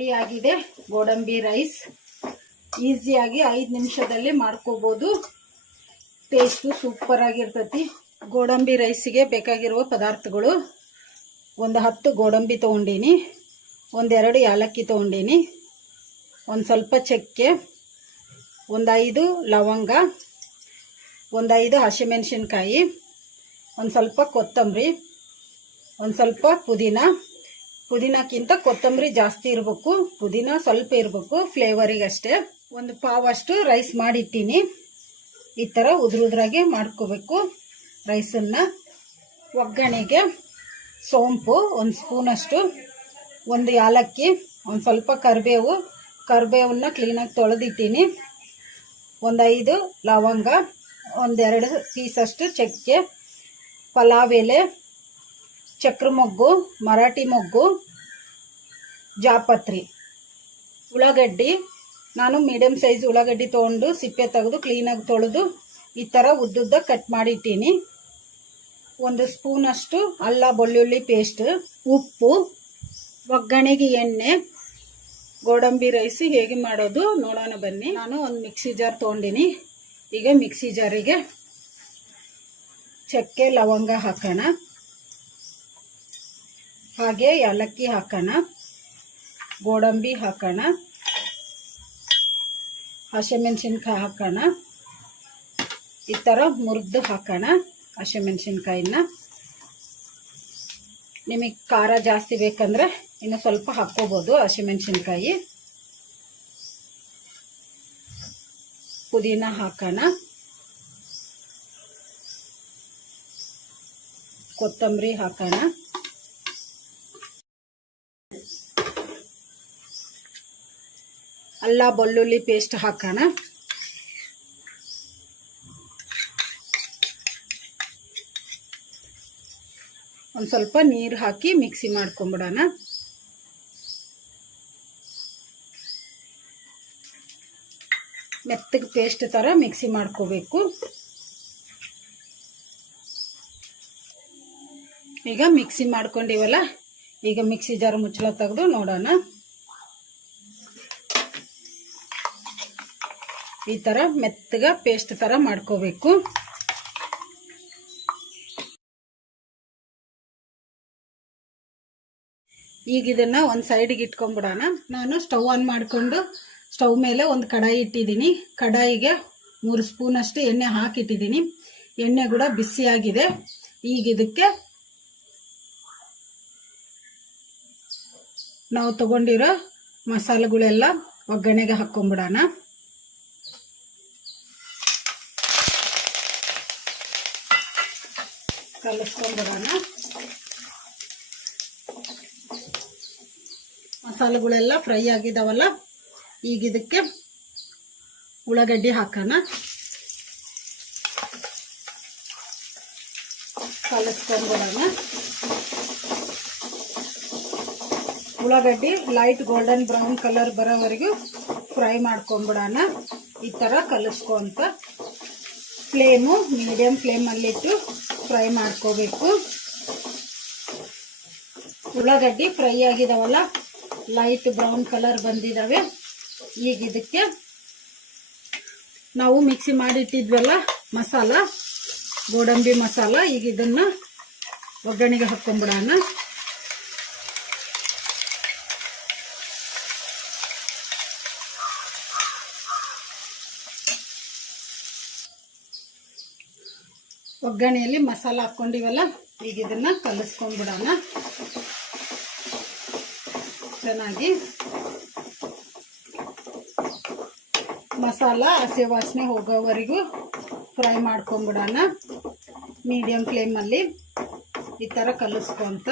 Ready ಆಗಿದೆ ಗೋಡಂಬಿ rice. ಈಸಿಯಾಗಿ 5 ನಿಮಿಷದಲ್ಲಿ ಮಾಡ್ಕೋಬಹುದು. ಟೇಸ್ಟು ಸೂಪರ್ ಆಗಿರ್ತೈತಿ. ಗೋಡಂಬಿ ರೈಸಿಗೆ ಬೇಕಾಗಿರುವ ಪದಾರ್ಥಗಳು: ಒಂದು 10 ಗೋಡಂಬಿ ತೊಗೊಂಡೀನಿ, ಒಂದೆರಡು ಯಾಲಕ್ಕಿ ತೊಗೊಂಡೀನಿ, ಒಂದು ಸ್ವಲ್ಪ ಚಕ್ಕೆ, ಒಂದು 5 ಲವಂಗ, ಒಂದು 5 ಹಸಿಮೆಣಸಿನ್ಕಾಯಿ, ಒಂದು ಸ್ವಲ್ಪ ಕೊತ್ತಂಬರಿ, ಒಂದು ಸ್ವಲ್ಪ ಪುದೀನಕ್ಕಿಂತ ಕೊತ್ತಂಬರಿ ಜಾಸ್ತಿ ಇರಬೇಕು, ಪುದೀನ ಸ್ವಲ್ಪ ಇರಬೇಕು ಫ್ಲೇವರಿಗಷ್ಟೇ. ಒಂದು ಪಾವಷ್ಟು ರೈಸ್ ಮಾಡಿಟ್ಟಿನಿ. ಈ ಥರ ಉದುರಾಗಿ ಮಾಡ್ಕೋಬೇಕು ರೈಸನ್ನು. ಒಗ್ಗರಣೆಗೆ ಸೋಂಪು 1 ಸ್ಪೂನಷ್ಟು, ಒಂದು ಯಾಲಕ್ಕಿ, ಒಂದು ಸ್ವಲ್ಪ ಕರಿಬೇವನ್ನ ಕ್ಲೀನಾಗಿ ತೊಳೆದಿಟ್ಟಿನಿ, ಒಂದು 5 ಲವಂಗ, ಒಂದೆರಡು ಪೀಸಷ್ಟು ಚಕ್ಕೆ, ಪಲಾವ್ ಎಲೆ, ಚಕ್ರ ಮೊಗ್ಗು, ಮರಾಠಿ ಮೊಗ್ಗು, ಜಾಪತ್ರಿ, ಉಳ್ಳಾಗಡ್ಡಿ. ನಾನು ಮೀಡಿಯಮ್ ಸೈಜ್ ಉಳ್ಳಾಗಡ್ಡಿ ತೊಗೊಂಡು ಸಿಪ್ಪೆ ತೆಗೆದು ಕ್ಲೀನಾಗಿ ತೊಳೆದು ಈ ಥರ ಉದ್ದುದ್ದ ಕಟ್ ಮಾಡಿಟ್ಟೀನಿ. 1 ಸ್ಪೂನಷ್ಟು ಅಲ್ಲ ಬೆಳ್ಳುಳ್ಳಿ ಪೇಸ್ಟ್, ಉಪ್ಪು, ಒಗ್ಗರಣೆಗೆ ಎಣ್ಣೆ. ಗೋಡಂಬಿ ರೈಸ್ ಹೇಗೆ ಮಾಡೋದು ನೋಡೋಣ ಬನ್ನಿ. ನಾನು ಒಂದು ಮಿಕ್ಸಿ ಜಾರ್ ತೊಗೊಂಡಿನಿ. ಈಗ ಮಿಕ್ಸಿ ಜಾರಿಗೆ ಚಕ್ಕೆ ಲವಂಗ ಹಾಕೋಣ, ಹಾಗೆ ಯಾಲಕ್ಕಿ ಹಾಕೋಣ, ಗೋಡಂಬಿ ಹಾಕೋಣ, ಹಸಿಮೆಣಸಿನ್ಕಾಯಿ ಹಾಕೋಣ. ಈ ಥರ ಮುರಿದು ಹಾಕೋಣ ಹಸಿಮೆಣಸಿನ್ಕಾಯಿನ. ನಿಮಗೆ ಖಾರ ಜಾಸ್ತಿ ಬೇಕಂದ್ರೆ ಇನ್ನು ಸ್ವಲ್ಪ ಹಾಕ್ಕೋಬೋದು ಹಸಿಮೆಣಸಿನ್ಕಾಯಿ. ಪುದೀನ ಹಾಕೋಣ, ಕೊತ್ತಂಬರಿ ಹಾಕೋಣ, ಅಲ್ಲ ಬೆಳ್ಳುಳ್ಳಿ ಪೇಸ್ಟ್ ಹಾಕೋಣ, ಒಂದು ಸ್ವಲ್ಪ ನೀರು ಹಾಕಿ ಮಿಕ್ಸಿ ಮಾಡ್ಕೊಂಬಿಡೋಣ. ಮೆತ್ತಗೆ ಪೇಸ್ಟ್ ಥರ ಮಿಕ್ಸಿ ಮಾಡ್ಕೋಬೇಕು. ಈಗ ಮಿಕ್ಸಿ ಮಾಡ್ಕೊಂಡಿವಲ್ಲ, ಈಗ ಮಿಕ್ಸಿ ಜಾರ್ ಮುಚ್ಚಳ ತೆಗೆದು ನೋಡೋಣ. ಈ ಥರ ಮೆತ್ತಗ ಪೇಸ್ಟ್ ಥರ ಮಾಡ್ಕೋಬೇಕು. ಈಗ ಇದನ್ನ ಒಂದು ಸೈಡ್ಗೆ ಇಟ್ಕೊಂಡ್ಬಿಡೋಣ. ನಾನು ಸ್ಟವ್ ಆನ್ ಮಾಡಿಕೊಂಡು ಸ್ಟವ್ ಮೇಲೆ ಒಂದು ಕಡಾಯಿ ಇಟ್ಟಿದ್ದೀನಿ. ಕಡಾಯಿಗೆ 3 ಸ್ಪೂನಷ್ಟು ಎಣ್ಣೆ ಹಾಕಿಟ್ಟಿದ್ದೀನಿ. ಎಣ್ಣೆ ಕೂಡ ಬಿಸಿಯಾಗಿದೆ. ಈಗ ಇದಕ್ಕೆ ನಾವು ತಗೊಂಡಿರೋ ಮಸಾಲೆಗಳೆಲ್ಲ ಒಗ್ಗರಣೆಗೆ ಹಾಕ್ಕೊಂಡ್ಬಿಡೋಣ. ಕಲಿಸ್ಕೊಂಡ್ಬಿಡೋಣ. ಮಸಾಲೆಗಳೆಲ್ಲ ಫ್ರೈ ಆಗಿದಾವಲ್ಲ, ಈಗ ಇದಕ್ಕೆ ಉಳ್ಳಾಗಡ್ಡಿ ಹಾಕೋಣ. ಕಲಿಸ್ಕೊಂಡ್ಬಿಡೋಣ. ಉಳ್ಳಾಗಡ್ಡಿ ಲೈಟ್ ಗೋಲ್ಡನ್ ಬ್ರೌನ್ ಕಲರ್ ಬರೋವರೆಗೂ ಫ್ರೈ ಮಾಡ್ಕೊಂಡ್ಬಿಡೋಣ. ಈ ಥರ ಕಲಿಸ್ಕೊಂತ ಫ್ಲೇಮು ಮೀಡಿಯಂ ಫ್ಲೇಮಲ್ಲಿಟ್ಟು ಫ್ರೈ ಮಾಡ್ಕೋಬೇಕು. ಉಳ್ಳಾಗಡ್ಡಿ ಫ್ರೈ ಆಗಿದಾವಲ್ಲ, ಲೈಟ್ ಬ್ರೌನ್ ಕಲರ್ ಬಂದಿದ್ದಾವೆ. ಈಗ ಇದಕ್ಕೆ ನಾವು ಮಿಕ್ಸಿ ಮಾಡಿಟ್ಟಿದ್ವಲ್ಲ ಮಸಾಲ, ಗೋಡಂಬಿ ಮಸಾಲ, ಈಗ ಇದನ್ನ ಒಗ್ಗರಣೆಗೆ ಹಾಕ್ಕೊಂಡ್ಬಿಡೋಣ. ಒಗ್ಗರಣೆಯಲ್ಲಿ ಮಸಾಲ ಹಾಕ್ಕೊಂಡಿವಲ್ಲ, ಈಗ ಇದನ್ನ ಕಲಿಸ್ಕೊಂಡ್ಬಿಡೋಣ. ಚೆನ್ನಾಗಿ ಮಸಾಲ ಹಸಿ ವಾಸನೆ ಹೋಗೋವರೆಗೂ ಫ್ರೈ ಮಾಡ್ಕೊಂಡ್ಬಿಡೋಣ. ಮೀಡಿಯಂ ಫ್ಲೇಮಲ್ಲಿ ಈ ಥರ ಕಲಿಸ್ಕೊಂತ.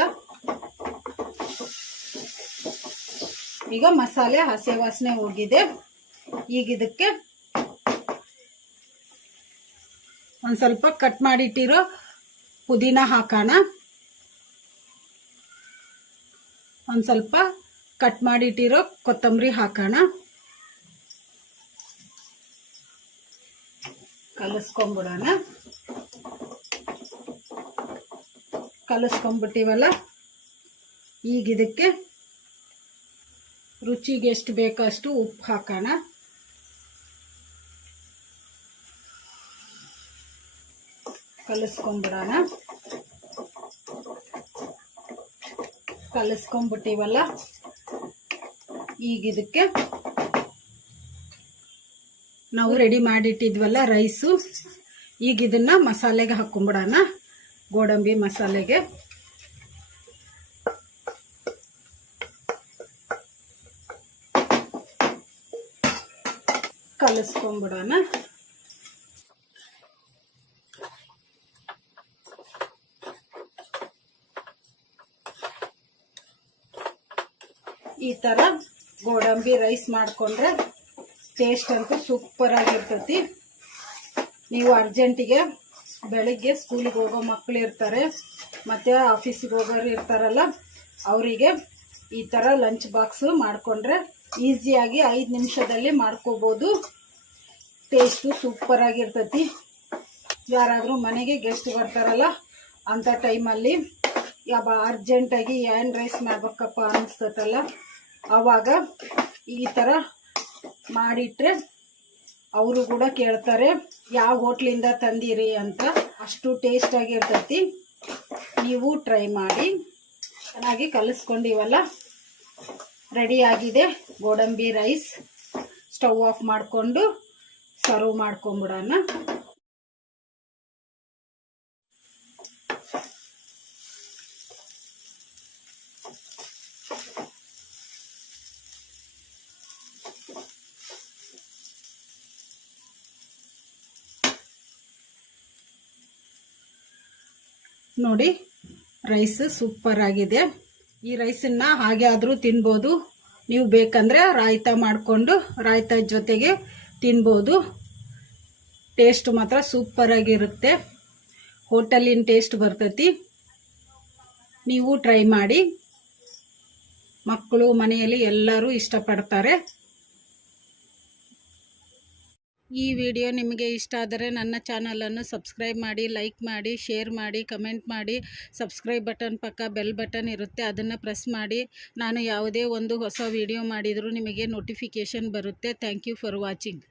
ಈಗ ಮಸಾಲೆ ಹಸಿ ವಾಸನೆ ಹೋಗಿದೆ. ಈಗ ಇದಕ್ಕೆ ಒಂದು ಸ್ವಲ್ಪ ಕಟ್ ಮಾಡಿಟ್ಟಿರೋ ಪುದೀನ ಹಾಕೋಣ. ಒಂದು ಸ್ವಲ್ಪ ಕಟ್ ಮಾಡಿಟ್ಟಿರೋ ಕೊತ್ತಂಬರಿ ಹಾಕೋಣ. ಕಲಿಸ್ಕೊಂಡ್ಬಿಡೋಣ. ಕಲಿಸ್ಕೊಂಡ್ಬಿಟ್ಟಿವಲ್ಲ, ಈಗ ಇದಕ್ಕೆ ರುಚಿಗೆ ಎಷ್ಟು ಬೇಕಷ್ಟು ಉಪ್ಪು ಹಾಕೋಣ. ಕಲಿಸ್ಕೊಂಡ್ಬಿಡೋಣ. ಕಲಿಸ್ಕೊಂಡ್ಬಿಟ್ಟಿವಲ್ಲ, ಈಗ ಇದಕ್ಕೆ ನಾವು ರೆಡಿ ಮಾಡಿಟ್ಟಿದ್ವಲ್ಲ ರೈಸು, ಈಗ ಇದನ್ನ ಮಸಾಲೆಗೆ ಹಾಕೊಂಡ್ಬಿಡೋಣ. ಗೋಡಂಬಿ ಮಸಾಲೆಗೆ ಕಲಿಸ್ಕೊಂಡ್ಬಿಡೋಣ. ಈ ತರ ಗೋಡಂಬಿ ರೈಸ್ ಮಾಡ್ಕೊಂಡ್ರೆ ಟೇಸ್ಟ್ ಅಂತೂ ಸೂಪರ್ ಆಗಿರ್ತೈತಿ. ನೀವು ಅರ್ಜೆಂಟಿಗೆ ಬೆಳಿಗ್ಗೆ ಸ್ಕೂಲಿಗೆ ಹೋಗೋ ಮಕ್ಕಳು ಇರ್ತಾರೆ, ಮತ್ತೆ ಆಫೀಸಿಗೆ ಹೋಗೋರು ಇರ್ತಾರಲ್ಲ, ಅವರಿಗೆ ಈ ಥರ ಲಂಚ್ ಬಾಕ್ಸು ಮಾಡಿಕೊಂಡ್ರೆ ಈಸಿಯಾಗಿ 5 ನಿಮಿಷದಲ್ಲಿ ಮಾಡ್ಕೋಬೋದು. ಟೇಸ್ಟು ಸೂಪರ್ ಆಗಿರ್ತೈತಿ. ಯಾರಾದರೂ ಮನೆಗೆ ಗೆಸ್ಟ್ ಬರ್ತಾರಲ್ಲ ಅಂಥ ಟೈಮಲ್ಲಿ ಅರ್ಜೆಂಟಾಗಿ ಏನು ರೈಸ್ ಮಾಡ್ಬೇಕಪ್ಪ ಅನಿಸ್ತೈತಲ್ಲ, ಆವಾಗ ಈ ಥರ ಮಾಡಿಟ್ರೆ ಅವರು ಕೂಡ ಕೇಳ್ತಾರೆ ಯಾವ ಹೋಟ್ಲಿಂದ ತಂದಿರಿ ಅಂತ. ಅಷ್ಟು ಟೇಸ್ಟ್ ಆಗಿರ್ತೈತಿ. ನೀವು ಟ್ರೈ ಮಾಡಿ. ಚೆನ್ನಾಗಿ ಕಲಿಸ್ಕೊಂಡಿವಲ್ಲ, ರೆಡಿ ಆಗಿದೆ ಗೋಡಂಬಿ ರೈಸ್. ಸ್ಟವ್ ಆಫ್ ಮಾಡಿಕೊಂಡು ಸರ್ವ್ ಮಾಡ್ಕೊಂಬಿಡೋಣ. ನೋಡಿ, ರೈಸ್ ಸೂಪರ್ ಆಗಿದೆ. ಈ ರೈಸನ್ನ ಹಾಗೆ ಆದರೂ ತಿನ್ಬೋದು. ನೀವು ಬೇಕಂದರೆ ರಾಯ್ತ ಮಾಡಿಕೊಂಡು ರಾಯ್ತ ಜೊತೆಗೆ ತಿನ್ಬೋದು. ಟೇಸ್ಟ್ ಮಾತ್ರ ಸೂಪರ್ ಆಗಿರುತ್ತೆ. ಹೋಟೆಲಿನ ಟೇಸ್ಟ್ ಬರ್ತೈತಿ. ನೀವು ಟ್ರೈ ಮಾಡಿ. ಮಕ್ಕಳು ಮನೆಯಲ್ಲಿ ಎಲ್ಲರೂ ಇಷ್ಟಪಡ್ತಾರೆ. ಈ ವಿಡಿಯೋ ನಿಮಗೆ ಇಷ್ಟ ಆದರೆ ನನ್ನ ಚಾನಲನ್ನು ಸಬ್ಸ್ಕ್ರೈಬ್ ಮಾಡಿ, ಲೈಕ್ ಮಾಡಿ, ಶೇರ್ ಮಾಡಿ, ಕಮೆಂಟ್ ಮಾಡಿ. ಸಬ್ಸ್ಕ್ರೈಬ್ ಬಟನ್ ಪಕ್ಕ ಬೆಲ್ ಬಟನ್ ಇರುತ್ತೆ, ಅದನ್ನು ಪ್ರೆಸ್ ಮಾಡಿ. ನಾನು ಯಾವುದೇ ಒಂದು ಹೊಸ ವಿಡಿಯೋ ಮಾಡಿದರೂ ನಿಮಗೆ ನೋಟಿಫಿಕೇಷನ್ ಬರುತ್ತೆ. Thank you for watching.